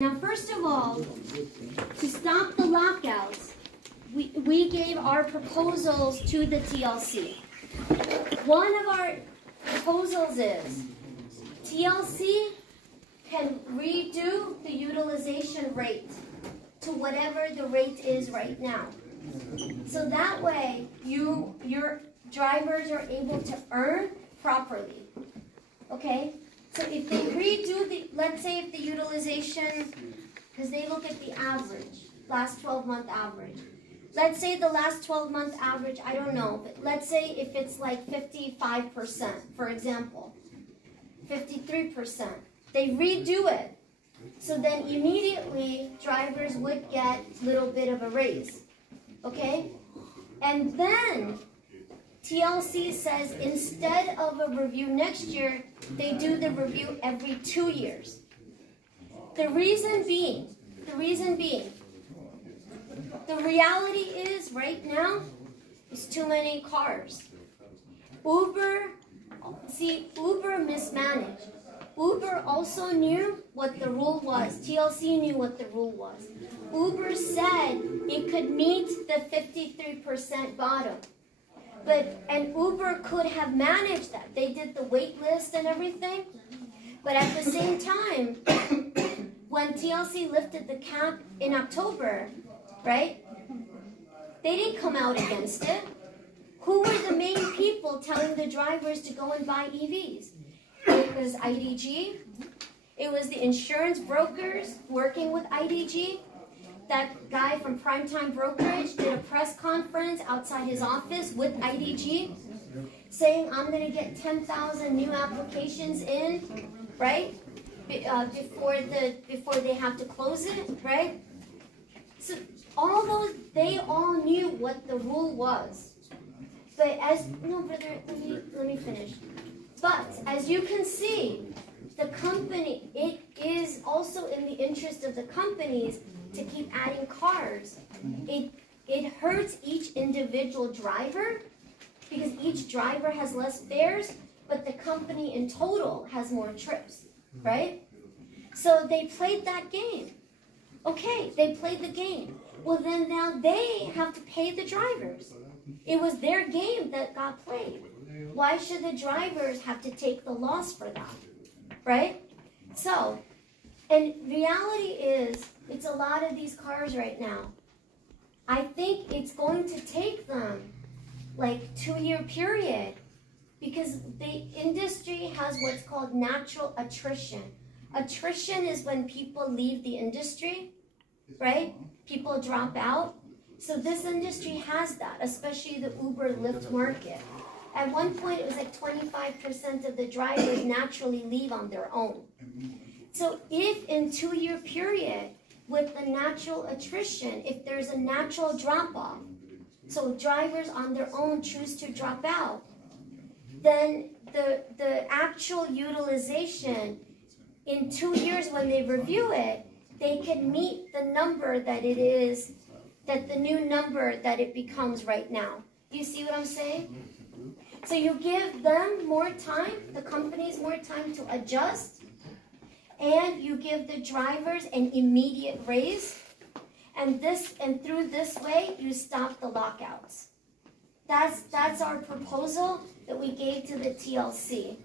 Now, first of all, to stop the lockouts, we gave our proposals to the TLC. One of our proposals is TLC can redo the utilization rate to whatever the rate is right now. So that way, your drivers are able to earn properly. Okay? So if they redo the, let's say if the utilization, because they look at the average, last 12-month average. Let's say the last 12-month average, I don't know, but let's say if it's like 55%, for example, 53%, they redo it. So then immediately drivers would get a little bit of a raise, okay? And then TLC says instead of a review next year, they do the review every 2 years. The reason being, the reality is right now, there's too many cars. Uber mismanaged. Uber also knew what the rule was. TLC knew what the rule was. Uber said it could meet the 53% bottom. And Uber could have managed that. They did the wait list and everything. But at the same time, when TLC lifted the cap in October, right, they didn't come out against it. Who were the main people telling the drivers to go and buy EVs? It was IDG. It was the insurance brokers working with IDG. That guy from Primetime Brokerage did a press conference outside his office with IDG saying, I'm going to get 10,000 new applications in, right, before they have to close it, right? So all those, they all knew what the rule was. But let me finish. But as you can see, the company, it is also in the interest of the companies to keep adding cars. It hurts each individual driver because each driver has less fares, but the company in total has more trips, right? So they played that game. Okay, they played the game. Well, then now they have to pay the drivers. It was their game that got played. Why should the drivers have to take the loss for that, right? So, and reality is, it's a lot of these cars right now. I think it's going to take them like 2-year period because the industry has what's called natural attrition. Attrition is when people leave the industry, right? People drop out. So this industry has that, especially the Uber Lyft market. At one point, it was like 25% of the drivers naturally leave on their own. So if in 2-year period, with the natural attrition, if there's a natural drop-off, so drivers on their own choose to drop out, then the actual utilization in 2 years when they review it, they can meet the number that it is, that the new number that it becomes right now. Do you see what I'm saying? So you give them more time, the companies more time to adjust, and you give the drivers an immediate raise, and through this way you stop the lockouts. That's our proposal that we gave to the TLC.